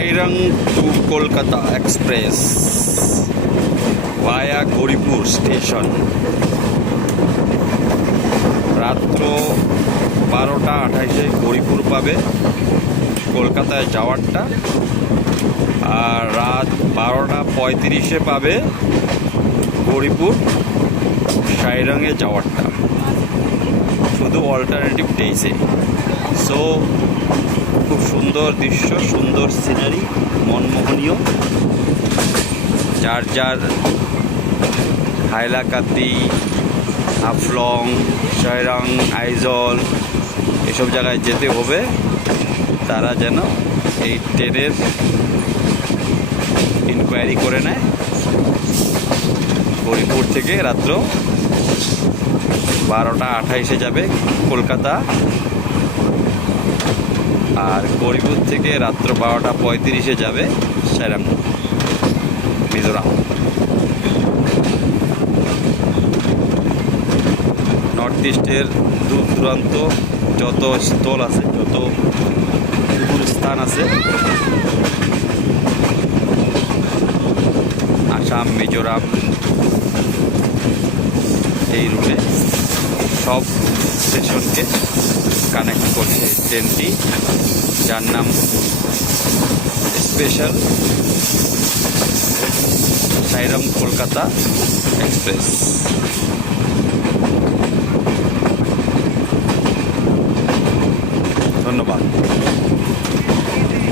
Sairang to Kolkata express via Gauripur station. রাত্র 12:28 গৌরীপুর পাবে কলকাতায় যাওয়ারটা, আর রাত 12:35 পাবে গৌরীপুর সাইরাংয়ে যাওয়ারটা, শুধু অল্টারনেটিভ ডেইসে। সো খুব সুন্দর দৃশ্য, সুন্দর সিনারি, মনমোহনীয়। যার যার হাইলাকান্দি, হাফলং, সাইরাং, আইজল এসব জায়গায় যেতে হবে, তারা যেন এই ট্রেনের ইনকোয়ারি করে নেয়। গৌরীপুর থেকে রাত্র 12:28 যাবে কলকাতা, আর গৌরীপুর থেকে রাত্র 12:35 যাবে সাইরাং, মিজোরাম। নর্থ ইস্টের দূর দূরান্ত যত স্থল আছে, যত স্থান আছে, আসাম, মিজোরাম, এই রুটে সব স্টেশনকে কানেক্ট করছে ট্রেনটি, যার নাম স্পেশাল সাইরাং কলকাতা এক্সপ্রেস। ধন্যবাদ।